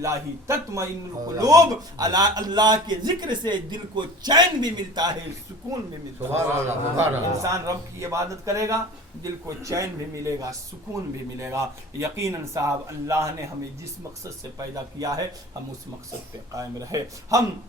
बिज़िक्रिल्लाह तत्मइन्नुल कुलूब, अल्लाह के जिक्र से दिल को चैन भी मिलता है, सुकून भी मिलता है। इंसान रब की इबादत करेगा, दिल को चैन भी मिलेगा, सुकून भी मिलेगा। यकीनन साहब अल्लाह ने हमें जिस मकसद से पैदा किया है, हम उस मकसद पे कायम रहे। हम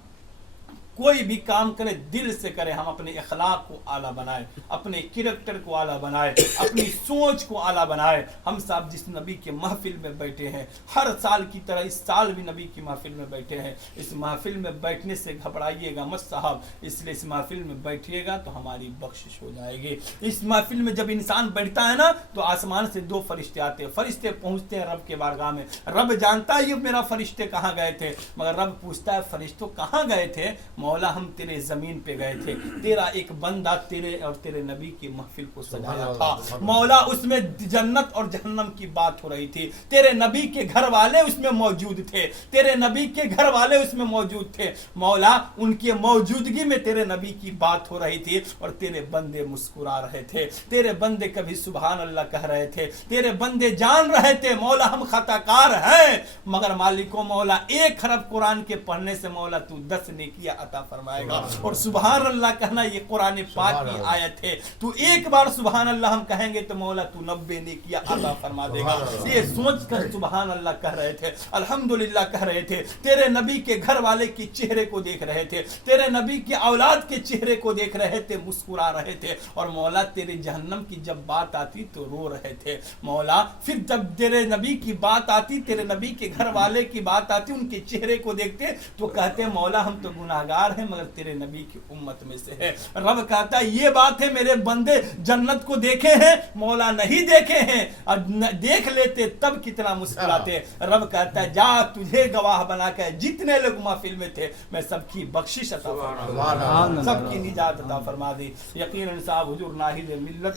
कोई भी काम करें दिल से करें, हम अपने अखलाक को आला बनाए, अपने किरक्टर को आला बनाए, अपनी सोच को आला बनाए। हम साहब जिस नबी के महफिल में बैठे हैं, हर साल की तरह इस साल भी नबी की महफिल में बैठे हैं। इस महफिल में बैठने से घबराइएगा मत साहब, इसलिए इस महफिल में बैठिएगा तो हमारी बख्शिश हो जाएगी। इस महफिल में जब इंसान बैठता है ना, तो आसमान से दो फरिश्ते आते हैं, फरिश्ते पहुंचते हैं रब के बारगाह में। रब जानता है ये मेरा फरिश्ते कहाँ गए थे, मगर रब पूछता है फरिश्तों कहाँ गए थे? मौला हम तेरे जमीन पे गए थे, तेरा एक बंदा तेरे और तेरे नबी की महफिल को सजाया था। मौला उसमें जन्नत और जहन्नम की बात हो रही थी, तेरे नबी के घर वाले उसमें मौजूद थे, तेरे नबी के घर वाले उसमें मौजूद थे। मौला उनकी मौजूदगी में तेरे नबी की बात हो रही थी और तेरे बंदे मुस्कुरा रहे थे, तेरे बंदे कभी सुभान अल्लाह कह रहे थे, तेरे बंदे जान रहे थे मौला हम खताकार हैं, मगर मालिको मौला 1 अरब कुरान के पढ़ने से मौला तू 10 नेकियां अता फरमाएगा। और सुभान अल्लाह कहना ये कुरान पाक की आयत है, तू एक बार सुभान अल्लाह हम कहेंगे तो मौला तू 90 नेकियां अता फरमा देगा। ये सोच कर सुभान अल्लाह कह रहे थे, अल्हम्दुलिल्लाह कह रहे थे, तेरे नबी के घर वाले के चेहरे को देख रहे थे, तेरे नबी के औलाद के चेहरे को देख रहे थे, मुस्कुरा रहे थे। और मौला तेरे जहन्नम की जब बात आती तो रो रहे थे। मौला फिर जब तेरे नबी की बात आती, तेरे नबी के घर वाले की बात आती, उनके चेहरे को देखते तो कहते मौला हम तो गुनाहगार हैं मगर तेरे नबी की उम्मत में से है। रब कहता है ये बात है मेरे बंदे जन्नत को देखे हैं, मौला नहीं देखे हैं, और देख लेते तब कितना मुस्कुराते। रब कहता है जा तुझे गवाह बना के जितने लोग महफिल में थे मैं सबकी बख्शिश अता फरमा, सबकी निजात अता फरमा दी। यकीनन साहब हुजूर नाहिद मिल्लत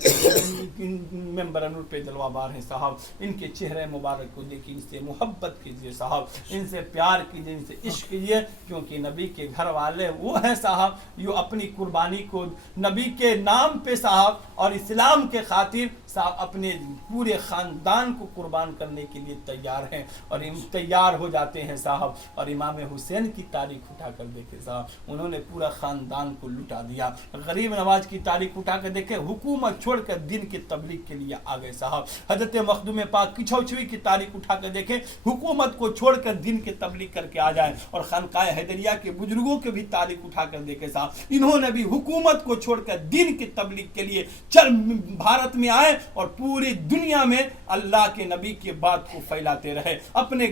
मेंबर नूर पे जलवाबार हैं साहब, इनके चेहरे मुबारक को देखिए, इनसे मोहब्बत कीजिए साहब, इनसे प्यार कीजिए, इनसे इश्क कीजिए, क्योंकि नबी के घर वाले वो हैं साहब जो अपनी कुर्बानी को नबी के नाम पे साहब और इस्लाम के खातिर साहब अपने पूरे खानदान को कुर्बान करने के लिए तैयार हैं और तैयार हो जाते हैं साहब। और इमाम हुसैन की तारीख उठाकर देखे साहब, उन्होंने पूरा खानदान को लुटा दिया। गरीब नवाज की तारीख उठाकर देखे, हुकूमत छोड़कर दिन की तबलीग के लिए आ गए साहब। हजरत मखदूम पाक किछौछवी की तारीख उठाकर देखे, हुकूमत को छोड़कर दिन की तबलीग करके आ जाए। और खानकाए हैदरिया के बुजुर्गों की भी तारीख उठाकर देखे साहब, इन्होंने भी हुकूमत को छोड़कर दिन की तबलीग के लिए चल भारत में आए और पूरी दुनिया में अल्लाह के नबी की बात को फैलाते रहे, अपने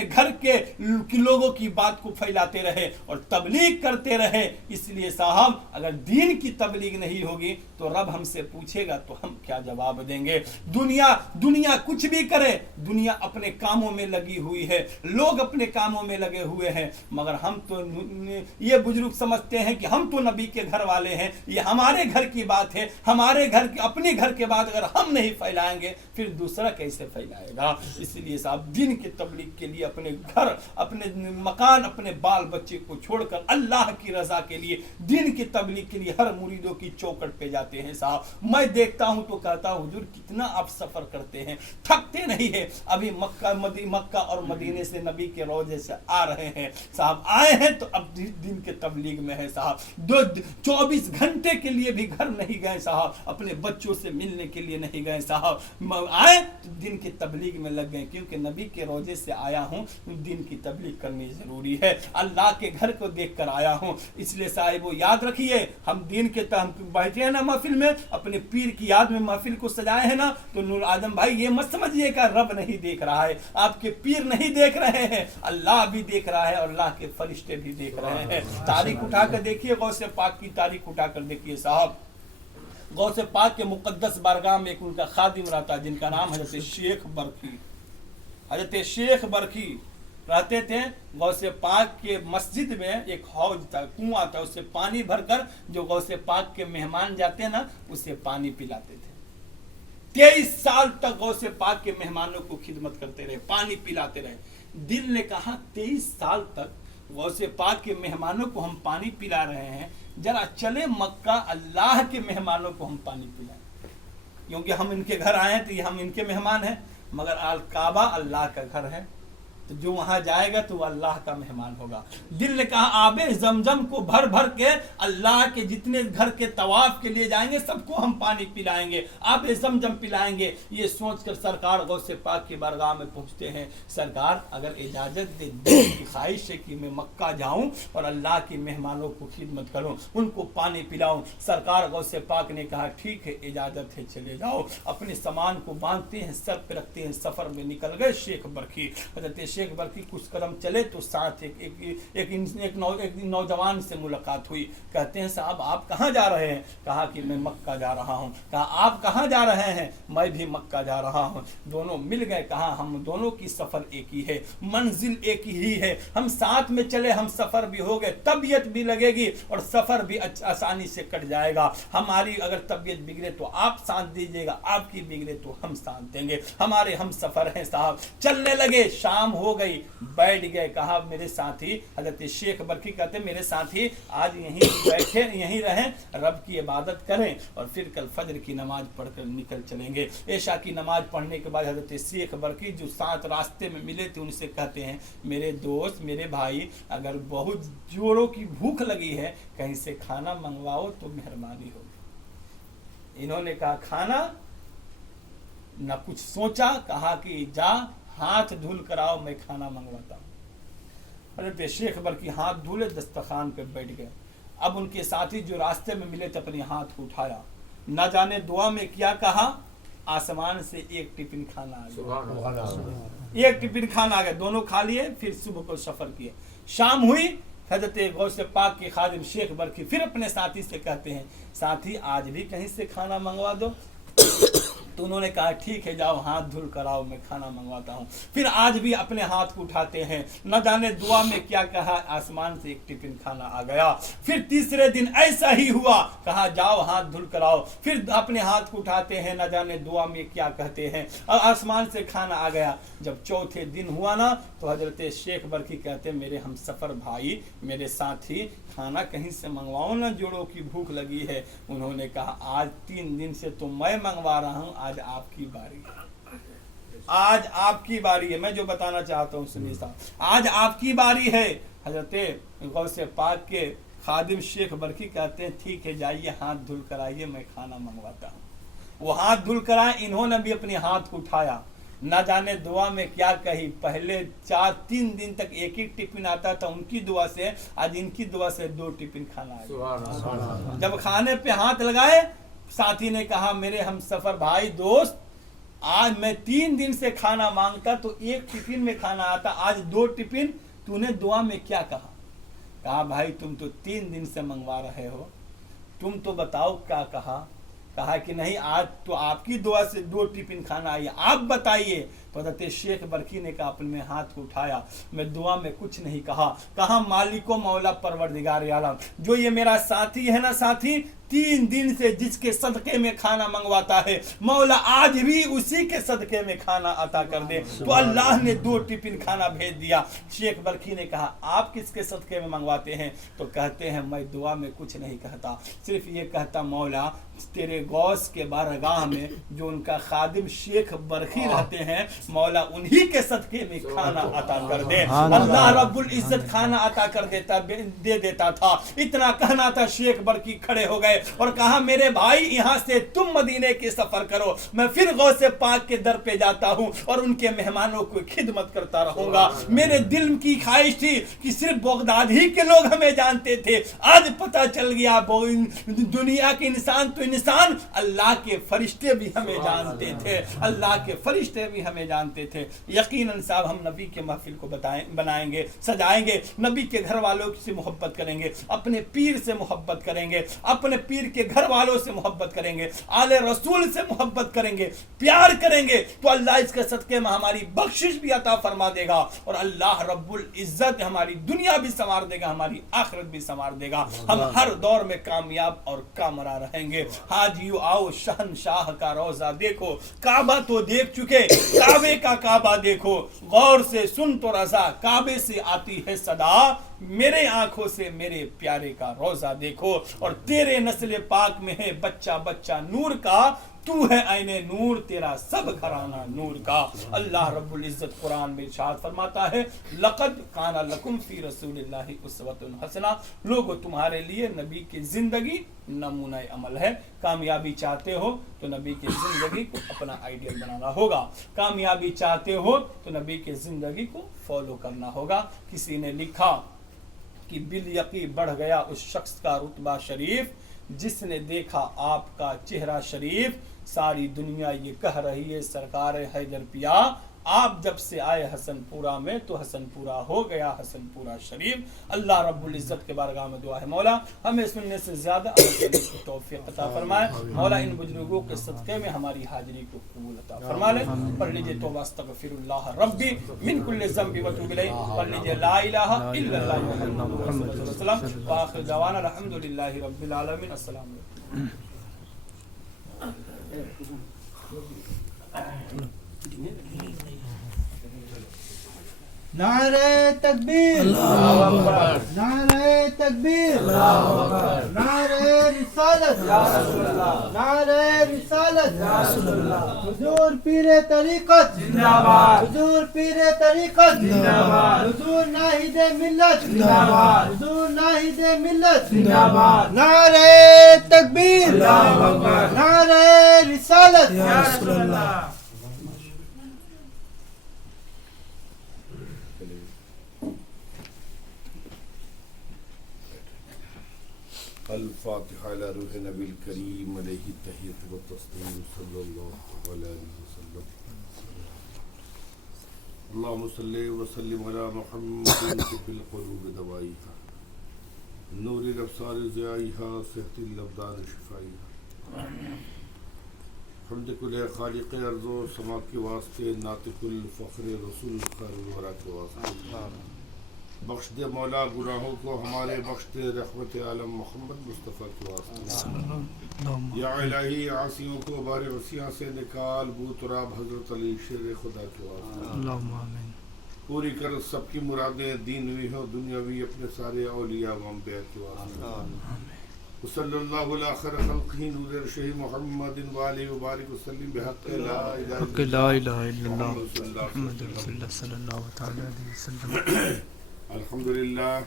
घर के लोगों की बात को फैलाते रहे और तबलीग करते रहे। इसलिए साहब अगर दीन की तबलीग नहीं होगी तो रब हमसे पूछेगा तो हम क्या जवाब देंगे। दुनिया कुछ भी करे, दुनिया अपने कामों में लगी हुई है, लोग अपने कामों में लगे हुए हैं, मगर हम तो ये बुजुर्ग समझते हैं कि हम तो नबी के घर वाले हैं, ये हमारे घर की बात है, हमारे घर की अपने घर के बाद अगर हम नहीं फैलाएंगे फिर दूसरा कैसे फैलाएगा। इसलिए साहब दिन की तबलीग के लिए अपने घर, अपने मकान, अपने बाल बच्चे को छोड़कर अल्लाह की रजा के लिए दिन की तबलीग के लिए हर मुरीदों की चौकट पे जाते हैं साहब। मैं देखता हूं तो कहता हूं हुजूर कितना आप सफर करते हैं, थकते नहीं है। अभी मक्का और मदीने से नबी के रोजे से आ रहे हैं साहब, आए हैं तो अब दिन के तबलीग में है साहब। 24 घंटे के लिए भी घर नहीं गए साहब, अपने बच्चों से मिलने के लिए नहीं गए साहब, आए तो दिन की तबलीग में लग गए, क्योंकि नबी के रोजे से आया हूं तो दिन की तबलीग करनी जरूरी है, अल्लाह के घर को देखकर आया हूं। इसलिए साहिब वो याद रखिए, हम दिन के बैठे हैं ना महफिल में, अपने पीर की याद में महफिल को सजाए हैं ना, तो नूर आदम भाई ये मत समझिएगा रब नहीं देख रहा है, आपके पीर नहीं देख रहे हैं, अल्लाह भी देख रहा है और अल्लाह के फरिश्ते भी देख रहे हैं। तारीख उठाकर देखिए, गौसे पाक की तारीख उठाकर देखिए साहब। गौसे पाक के मुकद्दस बारगाह में एक उनका खादिम रहता जिनका नाम हजरत शेख बरकी, हजरत शेख बरकी रहते थे। गौसे पाक के मस्जिद में एक हौज था, कुआं था, उससे पानी भरकर जो गौसे पाक के मेहमान जाते हैं ना उससे पानी पिलाते थे। 23 साल तक गौसे पाक के मेहमानों को खिदमत करते रहे, पानी पिलाते रहे। दिल ने कहा 23 साल तक गौसे पाक के मेहमानों को हम पानी पिला रहे हैं, जरा चले मक्का अल्लाह के मेहमानों को हम पानी पिलाएं, क्योंकि हम इनके घर आए हैं तो हम इनके मेहमान हैं, मगर अल काबा अल्लाह का घर है, तो जो वहां जाएगा तो वो अल्लाह का मेहमान होगा। दिल ने कहा आबे ज़मज़म को भर भर के अल्लाह के जितने घर के तवाफ के लिए जाएंगे सबको हम पानी पिलाएंगे, आबे ज़मज़म पिलाएंगे। ये सोचकर सरकार गौसे पाक की बारगाह में पहुंचते हैं। सरकार अगर इजाजत दे, दिल की ख्वाहिश है कि मैं मक्का जाऊं और अल्लाह के मेहमानों को खिदमत करूं, उनको पानी पिलाऊं। सरकार गौसे पाक ने कहा ठीक है इजाजत है, चले जाओ। अपने सामान को बांधते हैं, सर पे रखते हैं, सफर में निकल गए। शेख बरकी हजरत शेख बरकी कुछ कदम चले तो साथ एक नौजवान से मुलाकात हुई। कहते हैं साहब आप कहाँ जा रहे हैं? कहा कि मैं मक्का जा रहा हूँ। कहा आप कहाँ जा रहे हैं? मैं भी मक्का जा रहा हूँ। दोनों मिल गए। कहा हम दोनों की सफर एक ही है, मंजिल एक ही है, हम साथ में चले, हम सफर भी हो गए, तबीयत भी लगेगी और सफर भी आसानी से कट जाएगा। हमारी अगर तबीयत बिगड़े तो आप साथ दीजिएगा, आपकी बिगड़े तो हम साथ देंगे, हमारे हम सफर हैं साहब। चलने लगे, शाम हो गई, बैठ गए। कहा मेरे साथी हजरत शेख बरकी कहते मेरे साथी आज यहीं बैठे, यहीं रहें, रब की इबादत करें और फिर कल फजर की नमाज पढ़कर निकल चलेंगे। ऐशा की नमाज पढ़ने के बाद हजरत शेख बरकी जो साथ रास्ते में मिले थे उनसे कहते हैं मेरे दोस्त, मेरे भाई, अगर बहुत जोरों की भूख लगी है कहीं से खाना मंगवाओ तो मेहरबानी होगी। इन्होंने कहा खाना? न कुछ सोचा, कहा कि जा हाथ धुल कर आओ, मैं खाना मंगवाता हूँ। हजरत शेख बरकी हाथ धुले, दस्तरखान पे बैठ गए। अब उनके साथी जो रास्ते में मिले थे अपने हाथ को उठाया, न जाने दुआ में क्या कहा, आसमान से एक टिफिन खाना आ गया। एक टिफिन खाना आ गया, दोनों खा लिए, फिर सुबह को सफर किए। शाम हुई, हजरत गौसे पाक के खादिम शेख बरकी फिर अपने साथी से कहते हैं साथी आज भी कहीं से खाना मंगवा दो। तो उन्होंने कहा ठीक है जाओ हाथ धुल कर आओ, मैं खाना मंगवाता हूँ। फिर आज भी अपने हाथ को उठाते हैं, न जाने दुआ में क्या कहा, आसमान से एक टिफिन खाना आ गया। फिर तीसरे दिन ऐसा ही हुआ, कहा जाओ हाथ धुल कर आओ। फिर अपने हाथ को उठाते हैं, न जाने दुआ में क्या कहते हैं, और आसमान से खाना आ गया। जब चौथे दिन हुआ ना तो हजरत शेख बरकी कहते मेरे हम सफर भाई, मेरे साथी, खाना कहीं से मंगवाओ ना, जोड़ों की भूख लगी है। उन्होंने कहा आज 3 दिन से तो मैं मंगवा रहा हूँ, आज आपकी बारी है, आज आपकी बारी है। मैं जो बताना चाहता हूँ सुनिए साहब, आज आपकी बारी है। हजरत गौसे पाक के खादिम शेख बरकी कहते हैं ठीक है जाइए हाथ धुल कर आइए, मैं खाना मंगवाता हूँ। वो हाथ धुल कर आए, इन्होंने भी अपने हाथ को उठाया, न जाने दुआ में क्या कही। पहले 4-3 दिन तक एक एक टिफिन आता था, उनकी दुआ से आज इनकी दुआ से 2 टिफिन खाना आया। जब खाने पे हाथ लगाए, साथी ने कहा मेरे हम सफर भाई दोस्त, आज मैं 3 दिन से खाना मांगता तो एक टिफिन में खाना आता, आज 2 टिफिन, तूने दुआ में क्या कहा? कहा भाई तुम तो 3 दिन से मंगवा रहे हो, तुम तो बताओ क्या कहा? कहा कि नहीं आज तो आपकी दुआ से 2 टिफिन खाना आई, आप बताइए। तो हजरत शेख बरकी ने कहा अपने हाथ को उठाया, मैं दुआ में कुछ नहीं कहा। कहा मालिको मौला परवरदिगार आलम, जो ये मेरा साथी है ना साथी, 3 दिन से जिसके सदके में खाना मंगवाता है, मौला आज भी उसी के सदके में खाना अता कर दे। तो अल्लाह ने 2 टिफिन खाना भेज दिया। शेख बरकी ने कहा आप किसके सदके में मंगवाते हैं? तो कहते हैं मैं दुआ में कुछ नहीं कहता, सिर्फ ये कहता मौला तेरे गौस के बारगाह में जो उनका खादिम शेख बरकी रहते हैं, मौला उन्हीं के सदके में खाना अता कर दे। अल्लाह रब्बुल इज्जत खाना अता कर दे देता था। इतना कहना था, शेख बरकी खड़े हो गए और कहा मेरे भाई यहाँ से तुम मदीने की सफर करो, मैं फिर गौसे पाक के दर पे जाता हूँ और उनके मेहमानों को खिदमत करता रहूंगा। मेरे दिल की ख्वाहिश थी कि सिर्फ बगदाद ही के लोग हमें जानते थे, आज पता चल गया दुनिया के इंसान तो इंसान, अल्लाह के फरिश्ते भी हमें जानते थे, अल्लाह के फरिश्ते भी हमें जानते थे। यकीनन साहब हम नबी के महफिल को बनाएंगे, सजाएंगे, नबी के घर वालों से मोहब्बत करेंगे, अपने पीर से मोहब्बत करेंगे, अपने पीर के घर वालों से मोहब्बत करेंगे, आले रसूल से मोहब्बत करेंगे, प्यार करेंगे, तो अल्लाह इसके सदके में हमारी बख्शिश भी अता फरमा देगा और अल्लाह रब्बुल इज्जत हमारी दुनिया भी संवार देगा, हमारी आखिरत भी संवार देगा। हम हर दौर में कामयाब और कामरा रहेंगे। हाजियो आओ शहनशाह का रोजा देखो, काबा तो देख चुके, काबे का काबा देखो, गौर से सुन तो रजा, काबे से आती है सदा, मेरे आंखों से मेरे प्यारे का रोजा देखो। और तेरे नस्ल पाक में है बच्चा बच्चा नूर का, تو ہے عین نور، تیرا سب گھرانہ نور کا۔ اللہ رب العزت قرآن میں ارشاد فرماتا ہے لقد کان لکم فی رسول اللہ اسوۃ حسنہ، لوگو تمہارے لیے نبی کی زندگی نمونہ عمل ہے۔ کامیابی چاہتے ہو تو نبی کی زندگی کو اپنا آئیڈیل بنانا ہوگا، کامیابی چاہتے ہو تو نبی کی زندگی کو فالو کرنا ہوگا۔ کسی نے لکھا کہ بالیقین بڑھ گیا اس شخص کا رتبہ شریف جس نے دیکھا آپ کا چہرہ شریف، ساری دنیا یہ کہہ رہی ہے سرکار حیدر پیا آپ جب سے آئے حسن پورہ میں تو حسن پورہ ہو گیا حسن پورہ شریف۔ اللہ رب العزت کے بارگاہ میں دعا ہے مولا ہمیں سننے سے زیادہ عمل کرنے کی توفیق عطا فرمائے۔ مولا ان بزرگوں کے صدقے میں ہماری حاضری کو قبول عطا فرما لے۔ پڑھ لیجئے توبہ استغفر اللہ ربی من کل ذنب وتوب الیہ، پڑھ لیجئے لا الہ الا اللہ محمد رسول اللہ صلی اللہ علیہ وسلم، وآخر دعوانا الحمدللہ رب العالمین۔ السلام علیکم۔ نعرہ تکبیر، اللہ اکبر، نعرہ تکبیر، اللہ اکبر، نعرہ رسالت، یا رسول اللہ، نعرہ رسالت، یا رسول اللہ، حضور پیر طریقت زندہ باد، حضور پیر طریقت زندہ باد، حضور ناہید ملت زندہ باد، حضور ناہید ملت زندہ باد، نعرہ تکبیر، اللہ اکبر، نعرہ رسالت، یا رسول اللہ۔ الفاتحہ علی روح نبی الکریم علیہ تحیۃ و تسلیم صلی اللہ علیہ وسلم۔ اللہم صلی وسلم علی محمد طب القلوب دوائیہا، نور الابصار ضیائیہا، صحت الابدان شفائیہا۔ حمد کل خالق ارض و سما کے واسطے، ناطق الفخر رسول خیر الورا کے واسطے، بخش دے مولا گناہوں کو ہمارے، بخش دے رحمت عالم محمد مصطفیٰ کے واسطے۔ یا الہی عاصیوں کو بار وسیع سے نکال، بو تراب حضرت علی شیر خدا کے واسطے۔ پوری کر سب کی مرادیں، دینوی ہو دنیاوی، اپنے سارے اولیاء و انبیاء کے واسطے۔ صلی اللہ علیہ خیر خلقہ نور رشہ محمد وآلہ وبارک وسلم بحق لا الہ الا اللہ محمد رسول اللہ صلی اللہ علیہ وسلم۔ الحمدللہ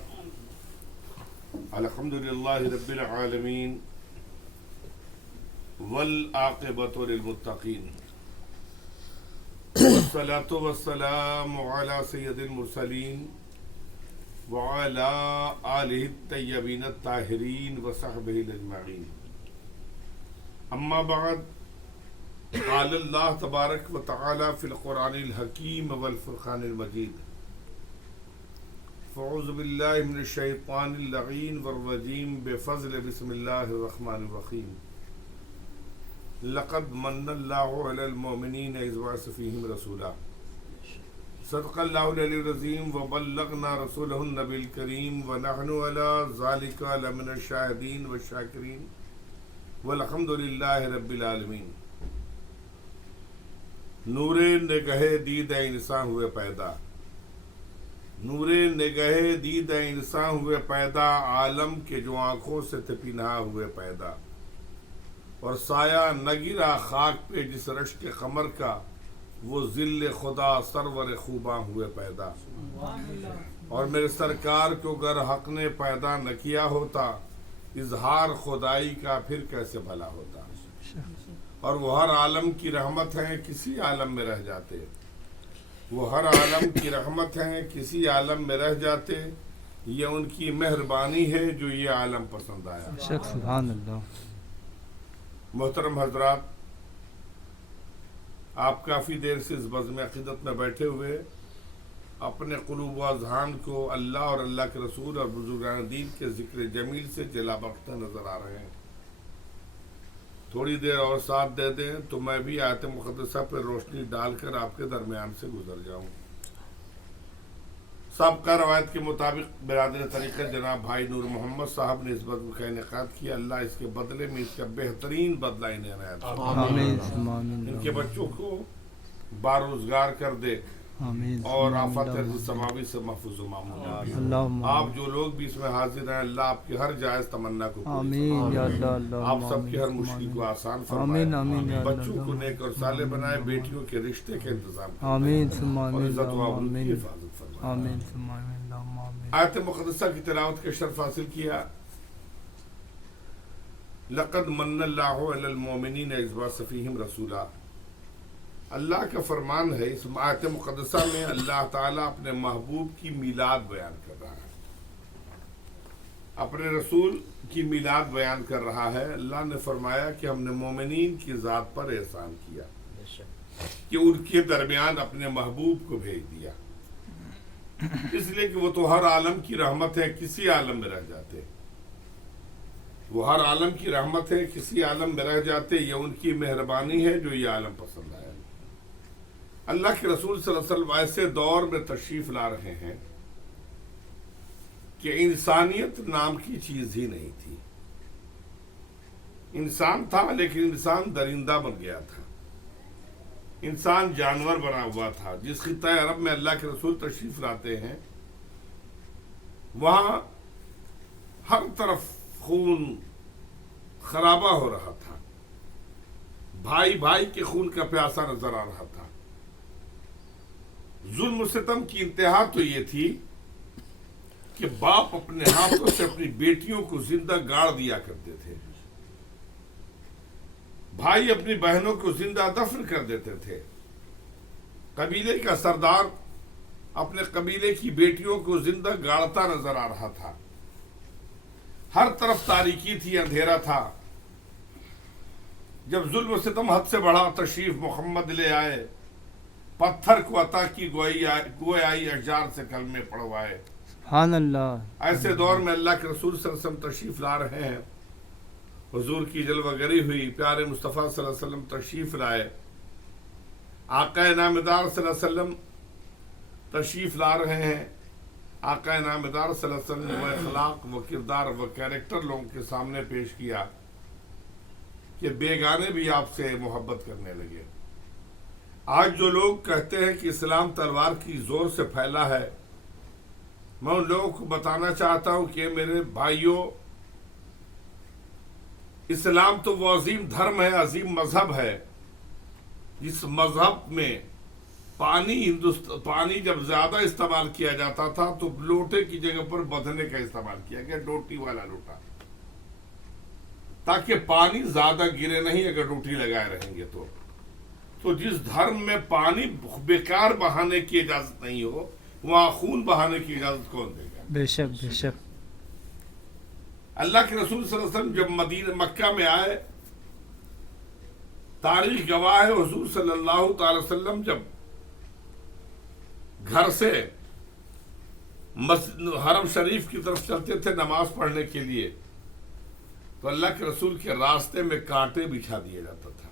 الحمدللہ رب العالمین والعاقبۃ للمتقین، والصلاة والسلام علی سید المرسلین وعلی آلہ الطیبین الطاہرین وصحبہ اجمعین۔ اما بعد، قال اللہ تبارک و تعالی فی القرآن الحکیم والفرقان المجید، فاعوذ باللہ من الشیطان اللعین والرجیم، بفضل بسم اللہ الرحمن الرحیم۔ لقد من اللہ علی المؤمنین اذ بعث فیہم رسولا، صدق اللہ العلی العظیم، وبلغنا رسولہ النبی الکریم، ونحن علی ذالک لمن الشاہدین والشاکرین، والحمد للہ رب العالمین۔ نور نگہ دید انسان ہوئے پیدا، نور نگہ دید انسان ہوئے پیدا، عالم کے جو آنکھوں سے تھے پنہا ہوئے پیدا، اور سایہ نہ گرا خاک پہ جس رشک قمر کا، وہ ذل خدا سرور خوباں ہوئے پیدا۔ اور میرے سرکار کو گر حق نے پیدا نہ کیا ہوتا، اظہار خدائی کا پھر کیسے بھلا ہوتا۔ اور وہ ہر عالم کی رحمت ہے، کسی عالم میں رہ جاتے، وہ ہر عالم کی رحمت ہے، کسی عالم میں رہ جاتے، یہ ان کی مہربانی ہے جو یہ عالم پسند آیا۔ سبحان اللہ۔ محترم حضرات، آپ کافی دیر سے اس بزم عقیدت میں بیٹھے ہوئے اپنے قلوب و اذہان کو اللہ اور اللہ کے رسول اور بزرگان دین کے ذکر جمیل سے جلا بخشتے نظر آ رہے ہیں۔ تھوڑی دیر اور ساتھ دے دیں تو میں بھی آیت مقدسہ پر روشنی ڈال کر آپ کے درمیان سے گزر جاؤں۔ سابقہ روایت کے مطابق برادر طریقت جناب بھائی نور محمد صاحب نے اس بزم کا انعقاد کیا، اللہ اس کے بدلے میں اس کا بہترین بدلہ انہیں عنایت فرمائے، ان کے بچوں کو باروزگار کر دے، آمین اور آفات سماوی سے محفوظ و معمون. اللہم آپ جو لوگ بھی اس میں حاضر ہیں اللہ آپ کی ہر جائز تمنا کو پوری آمین یا اللہ اللہ آپ سب کی ہر مشکل کو آسان فرمائے. آمین آمین یا بچوں اللہ کو نیک اور صالح بنائے, بیٹیوں کے رشتے کے انتظام کرے آمین ثم اور آمین عزت و اللہم آبرو کی آمین حفاظت فرمائے. آمین ثم آمین اللہم آمین. آیت مقدسہ کی تلاوت کے شرف حاصل کیا. لقد من اللہ علی المؤمنین اذ بعث فیہم رسولا. اللہ کا فرمان ہے اس آیت مقدسہ میں اللہ تعالیٰ اپنے محبوب کی میلاد بیان کر رہا ہے, اپنے رسول کی میلاد بیان کر رہا ہے. اللہ نے فرمایا کہ ہم نے مومنین کی ذات پر احسان کیا کہ ان کے درمیان اپنے محبوب کو بھیج دیا, اس لیے کہ وہ تو ہر عالم کی رحمت ہے, کسی عالم میں رہ جاتے. وہ ہر عالم کی رحمت ہے, کسی عالم میں رہ جاتے. یہ ان کی مہربانی ہے جو یہ عالم پسند آیا. اللہ کے رسول صلی اللہ علیہ وسلم ایسے دور میں تشریف لا رہے ہیں کہ انسانیت نام کی چیز ہی نہیں تھی. انسان تھا لیکن انسان درندہ بن گیا تھا, انسان جانور بنا ہوا تھا. جس خطہ عرب میں اللہ کے رسول تشریف لاتے ہیں وہاں ہر طرف خون خرابہ ہو رہا تھا, بھائی بھائی کے خون کا پیاسا نظر آ رہا تھا. ظلم و ستم کی انتہا تو یہ تھی کہ باپ اپنے ہاتھوں سے اپنی بیٹیوں کو زندہ گاڑ دیا کرتے تھے, بھائی اپنی بہنوں کو زندہ دفن کر دیتے تھے. قبیلے کا سردار اپنے قبیلے کی بیٹیوں کو زندہ گاڑتا نظر آ رہا تھا. ہر طرف تاریکی تھی, اندھیرا تھا. جب ظلم و ستم حد سے بڑھا, تشریف محمد لے آئے, پتھر کو عطا کی گوئے آئی اشجار سے کلمے پڑھوائے. سبحان اللہ. ایسے دور میں اللہ کے رسول صلی اللہ علیہ وسلم تشریف لا رہے ہیں. حضور کی جلوہ گری ہوئی, پیارے مصطفیٰ صلی اللہ علیہ وسلم تشریف لائے. آقا نامدار صلی اللہ علیہ وسلم تشریف لا رہے ہیں. آقا نامدار صلی اللہ علیہ وسلم وہ اخلاق, وہ کردار, وہ کیریکٹر لوگوں کے سامنے پیش کیا کہ بیگانے بھی آپ سے محبت کرنے لگے. آج جو لوگ کہتے ہیں کہ اسلام تلوار کی زور سے پھیلا ہے, میں ان لوگوں کو بتانا چاہتا ہوں کہ میرے بھائیوں, اسلام تو وہ عظیم دھرم ہے, عظیم مذہب ہے, جس مذہب میں پانی جب زیادہ استعمال کیا جاتا تھا تو لوٹے کی جگہ پر بدھنے کا استعمال کیا گیا, ڈوٹی والا لوٹا, تاکہ پانی زیادہ گرے نہیں اگر ڈوٹی لگائے رہیں گے تو. تو جس دھرم میں پانی بیکار بہانے کی اجازت نہیں ہو, وہاں خون بہانے کی اجازت کون دے گا؟ بے شک بے شک. اللہ کے رسول صلی اللہ علیہ وسلم جب مدینہ مکہ میں آئے, تاریخ گواہ ہے, حضور صلی اللہ تعالی وسلم جب گھر سے حرم شریف کی طرف چلتے تھے نماز پڑھنے کے لیے, تو اللہ کے رسول کے راستے میں کانٹے بچھا دیا جاتا تھا.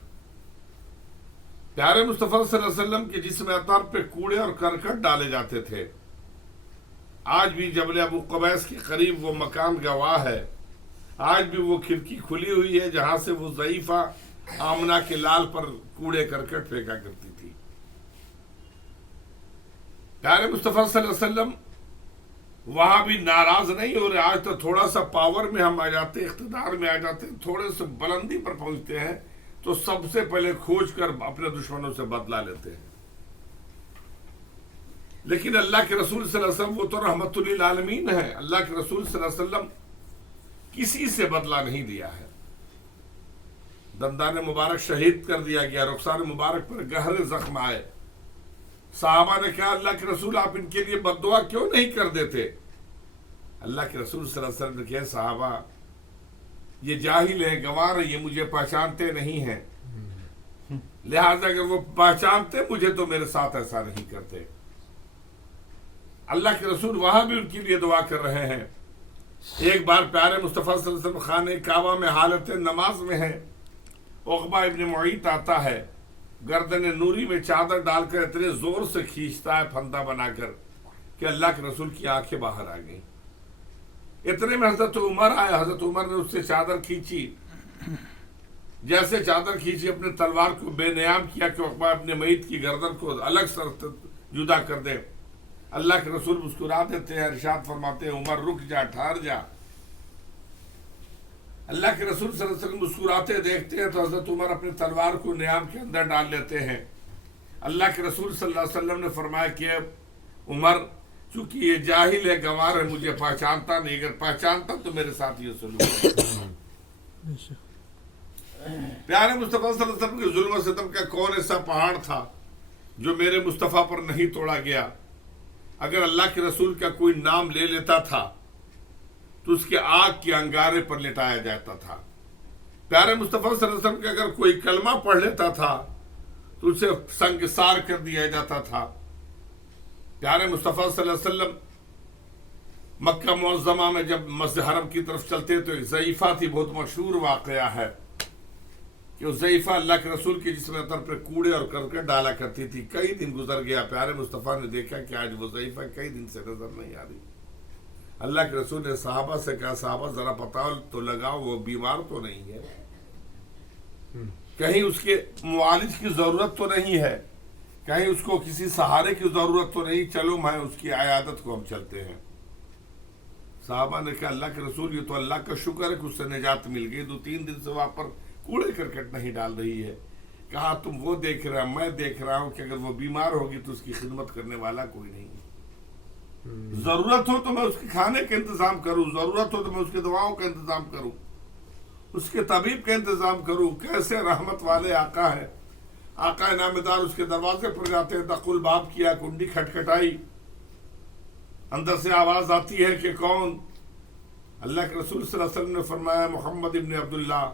پیارے مصطفیٰ صلی اللہ علیہ وسلم کے جسم اطہر پہ کوڑے اور کرکٹ ڈالے جاتے تھے. آج بھی جبل ابو قبیس کے قریب وہ مکان گواہ ہے, آج بھی وہ کھڑکی کھلی ہوئی ہے جہاں سے وہ ضعیفہ آمنہ کے لال پر کوڑے کرکٹ پھینکا کرتی تھی. پیارے مصطفیٰ صلی اللہ علیہ وسلم وہاں بھی ناراض نہیں ہو رہے. آج تو تھوڑا سا پاور میں ہم آ جاتے, اقتدار میں آ جاتے, تھوڑے سے بلندی پر پہنچتے ہیں تو سب سے پہلے کھوج کر اپنے دشمنوں سے بدلا لیتے ہیں. لیکن اللہ کے رسول صلی اللہ علیہ وسلم وہ تو رحمت للعالمین ہے. اللہ کے رسول صلی اللہ علیہ وسلم کسی سے بدلا نہیں دیا ہے. دندان مبارک شہید کر دیا گیا, رخسار مبارک پر گہرے زخم آئے. صحابہ نے کہا اللہ کے رسول آپ ان کے لیے بد دعا کیوں نہیں کر دیتے؟ اللہ کے رسول صلی اللہ علیہ وسلم نے کہا صحابہ یہ جاہل ہے, گوار ہے, یہ مجھے پہچانتے نہیں ہیں, لہذا اگر وہ پہچانتے مجھے تو میرے ساتھ ایسا نہیں کرتے. اللہ کے رسول وہاں بھی ان کے لیے دعا کر رہے ہیں. ایک بار پیارے مصطفیٰ صلی اللہ علیہ وسلم خانہ کعبہ میں حالت نماز میں ہیں, عقبہ ابن معیط آتا ہے, گردن نوری میں چادر ڈال کر اتنے زور سے کھینچتا ہے پھندا بنا کر کہ اللہ کے رسول کی آنکھیں باہر آ گئیں. اتنے میں حضرت عمر آیا, حضرت عمر نے اس سے چادر کھینچی, جیسے چادر کھینچی اپنے تلوار کو بے نیام کیا کہ عقبہ ابن معیط کی گردن کو الگ جدا کر دے. اللہ کے رسول مسکرا دیتے ہیں, ارشاد فرماتے ہیں عمر رک جا, ٹھہر جا. اللہ کے رسول صلی اللہ علیہ وسلم مسکراتے دیکھتے ہیں تو حضرت عمر اپنی تلوار کو نیام کے اندر ڈال لیتے ہیں. اللہ کے رسول صلی اللہ علیہ وسلم نے فرمایا کہ عمر چونکہ یہ جاہل ہے, گنوار ہے, مجھے پہچانتا نہیں, اگر پہچانتا تو میرے ساتھ یہ سلوک ہے. پیارے مصطفیٰ صلی اللہ علیہ وسلم کے ظلم و ستم کا کون ایسا پہاڑ تھا جو میرے مصطفیٰ پر نہیں توڑا گیا؟ اگر اللہ کے رسول کا کوئی نام لے لیتا تھا تو اس کے آگ کے انگارے پر لٹایا جاتا تھا. پیارے مصطفیٰ صلی اللہ علیہ وسلم کا اگر کوئی کلمہ پڑھ لیتا تھا تو اسے سنگسار کر دیا جاتا تھا. پیارے مصطفیٰ صلی اللہ علیہ وسلم مکہ معظمہ میں جب مسجد حرم کی طرف چلتے تو ایک ضعیفہ تھی, بہت مشہور واقعہ ہے کہ اس ضعیفہ اللہ کے رسول کے جسم اطہر پر کوڑے اور کرکٹ ڈالا کرتی تھی. کئی دن گزر گیا, پیارے مصطفیٰ نے دیکھا کہ آج وہ ضعیفہ کئی دن سے نظر نہیں آ رہی. اللہ کے رسول نے صحابہ سے کہا, صحابہ ذرا پتہ تو لگاؤ وہ بیمار تو نہیں ہے, کہیں اس کے معالج کی ضرورت تو نہیں ہے, کہیں اس کو کسی سہارے کی ضرورت تو نہیں, چلو میں اس کی عیادت کو ہم چلتے ہیں. صحابہ نے کہا اللہ کے رسول یہ تو اللہ کا شکر ہے کہ اس سے نجات مل گئی, 2-3 دن سے وہاں پر کوڑے کرکٹ نہیں ڈال رہی ہے. کہا تم وہ دیکھ رہا, میں دیکھ رہا ہوں کہ اگر وہ بیمار ہوگی تو اس کی خدمت کرنے والا کوئی نہیں. ضرورت ہو تو میں اس کے کھانے کا انتظام کروں, ضرورت ہو تو میں اس کے دواؤں کا انتظام کروں, اس کے طبیب کا انتظام کروں. کیسے رحمت والے آقا ہے. آقا نامدار اس کے دروازے پر جاتے ہیں, دخل باب کیا, کنڈی کھٹکھٹائی, اندر سے آواز آتی ہے کہ کون؟ اللہ کے رسول صلی اللہ علیہ وسلم نے فرمایا محمد ابن عبداللہ.